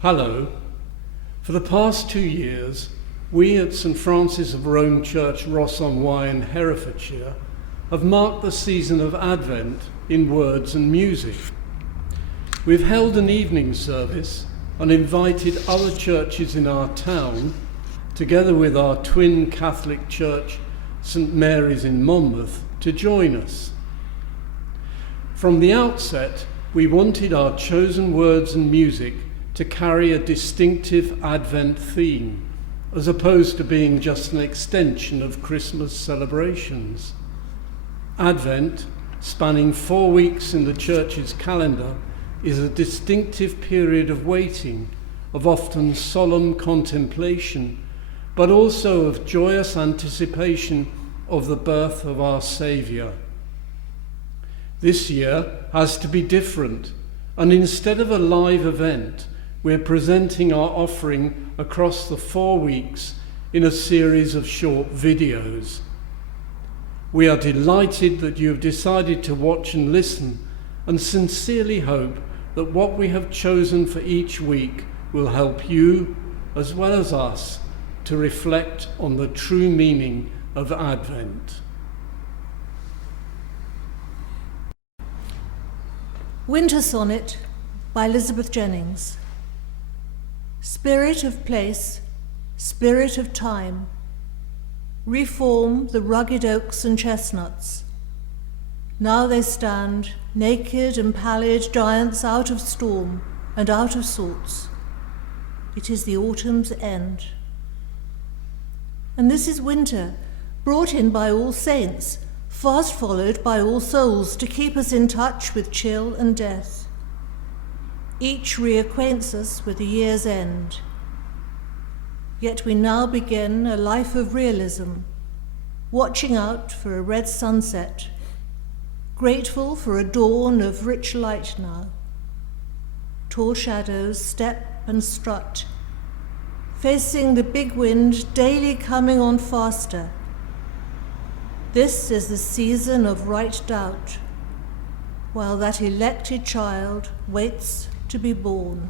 Hello. For the past 2 years, we at St.Frances of Rome Church, Ross-on-Wye in Herefordshire have marked the season of Advent in words and music. We've held an evening service and invited other churches in our town, together with our twin Catholic church, St.Mary's in Monmouth, to join us. From the outset, we wanted our chosen words and music to carry a distinctive Advent theme, as opposed to being just an extension of Christmas celebrations. Advent, spanning 4 weeks in the church's calendar, is a distinctive period of waiting, of often solemn contemplation, but also of joyous anticipation of the birth of our Saviour. This year has to be different, and instead of a live event, we're presenting our offering across the 4 weeks in a series of short videos. We are delighted that you have decided to watch and listen, and sincerely hope that what we have chosen for each week will help you, as well as us, to reflect on the true meaning of Advent. Winter Sonnet by Elizabeth Jennings. Spirit of place, spirit of time, reform the rugged oaks and chestnuts. Now they stand, naked and pallid giants out of storm and out of sorts. It is the autumn's end. And this is winter, brought in by all saints, fast followed by all souls to keep us in touch with chill and death. Each reacquaints us with the year's end. Yet we now begin a life of realism, watching out for a red sunset, grateful for a dawn of rich light now. Tall shadows step and strut, facing the big wind daily coming on faster. This is the season of right doubt, while that elected child waits to be born.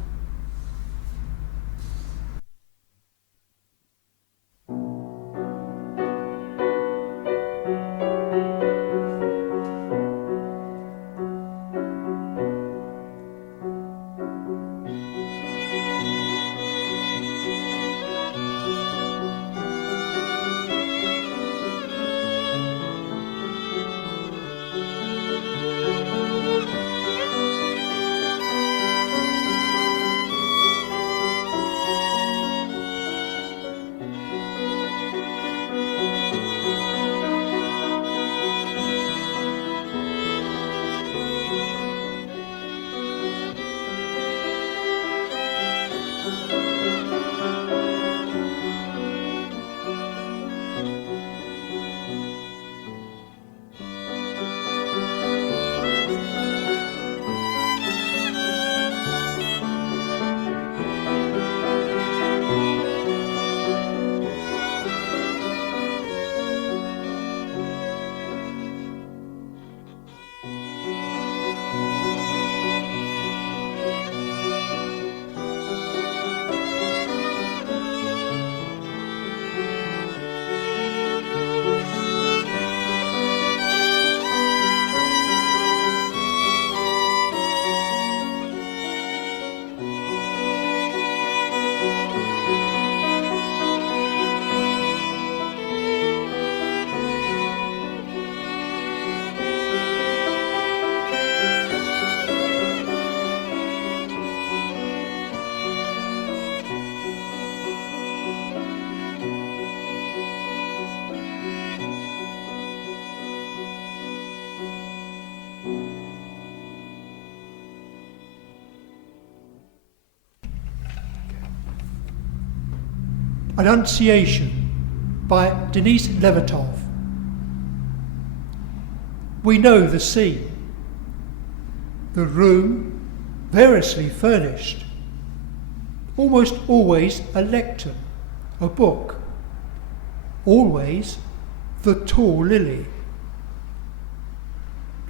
Annunciation by Denise Levertov. We know the scene. The room, variously furnished. Almost always a lectern, a book. Always the tall lily.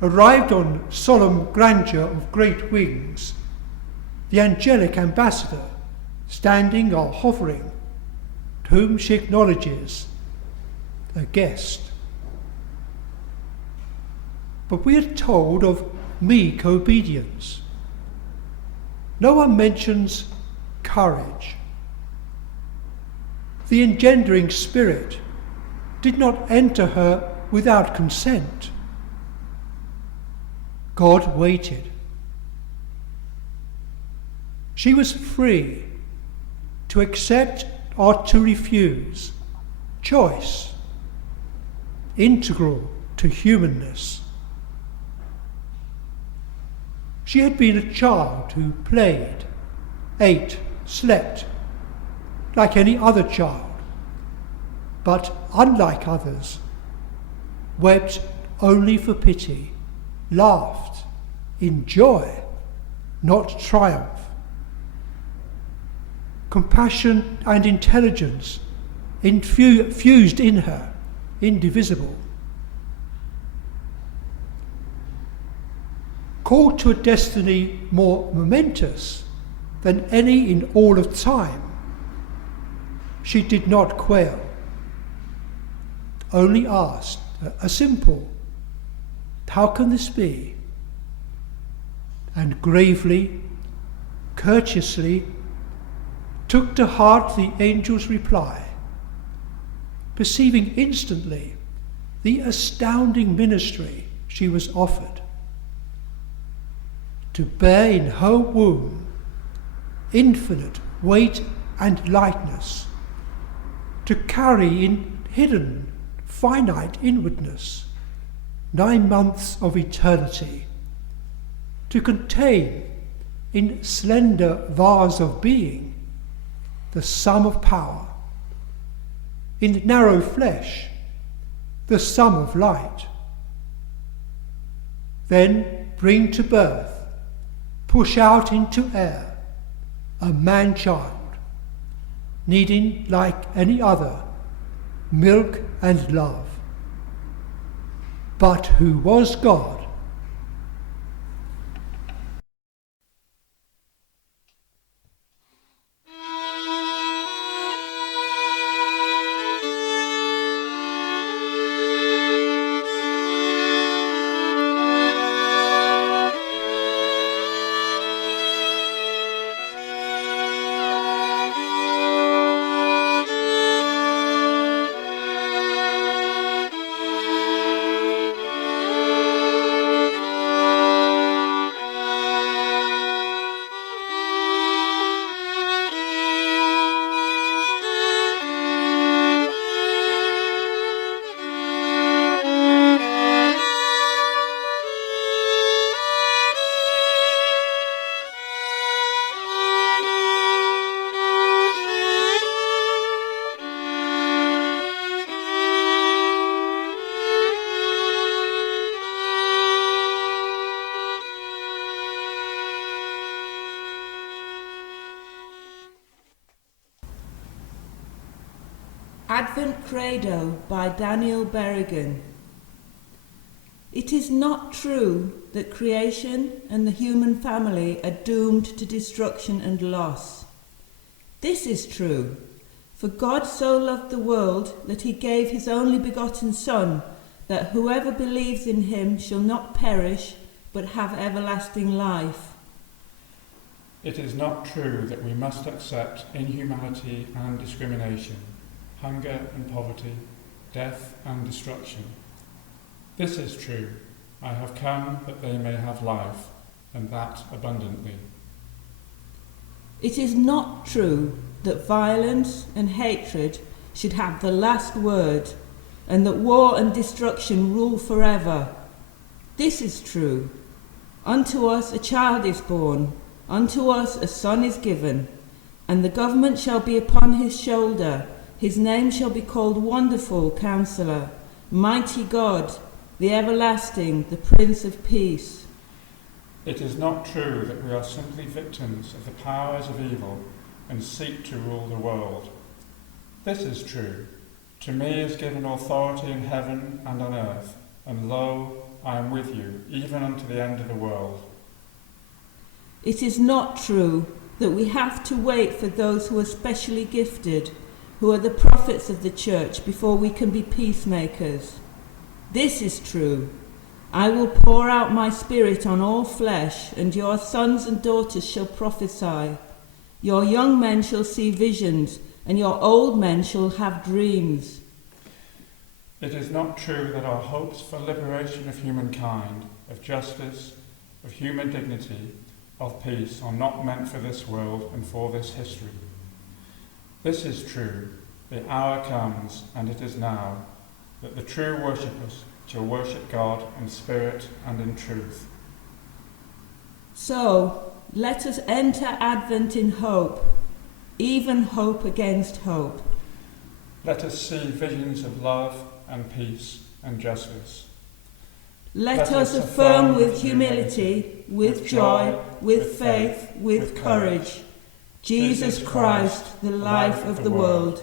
Arrived on solemn grandeur of great wings, the angelic ambassador standing or hovering, whom she acknowledges a guest. But we are told of meek obedience. No one mentions courage. The engendering spirit did not enter her without consent. God waited. She was free to accept or to refuse, choice, integral to humanness. She had been a child who played, ate, slept, like any other child, but unlike others, wept only for pity, laughed in joy, not triumph. Compassion and intelligence infused in her, indivisible. Called to a destiny more momentous than any in all of time, she did not quail, only asked a simple, "How can this be?" and gravely, courteously, took to heart the angel's reply, perceiving instantly the astounding ministry she was offered. To bear in her womb infinite weight and lightness, to carry in hidden, finite inwardness 9 months of eternity, to contain in slender vase of being the sum of power, in narrow flesh the sum of light, then bring to birth, push out into air, a man-child, needing, like any other, milk and love, but who was God. Advent Credo by Daniel Berrigan. It is not true that creation and the human family are doomed to destruction and loss. This is true, for God so loved the world that he gave his only begotten Son, that whoever believes in him shall not perish, but have everlasting life. It is not true that we must accept inhumanity and discrimination, hunger and poverty, death and destruction. This is true. I have come that they may have life, and that abundantly. It is not true that violence and hatred should have the last word, and that war and destruction rule forever. This is true. Unto us a child is born, unto us a son is given, and the government shall be upon his shoulder. His name shall be called Wonderful Counselor, Mighty God, the Everlasting, the Prince of Peace. It is not true that we are simply victims of the powers of evil and seek to rule the world. This is true. To me is given authority in heaven and on earth, and lo, I am with you, even unto the end of the world. It is not true that we have to wait for those who are specially gifted, who are the prophets of the church, before we can be peacemakers. This is true. I will pour out my spirit on all flesh, and your sons and daughters shall prophesy. Your young men shall see visions, and your old men shall have dreams. It is not true that our hopes for liberation of humankind, of justice, of human dignity, of peace are not meant for this world and for this history. This is true. The hour comes, and it is now, that the true worshippers shall worship God in spirit and in truth. So, let us enter Advent in hope, even hope against hope. Let us see visions of love and peace and justice. Let us affirm with humility, with joy, with faith, with courage, Jesus Christ, the life of the world.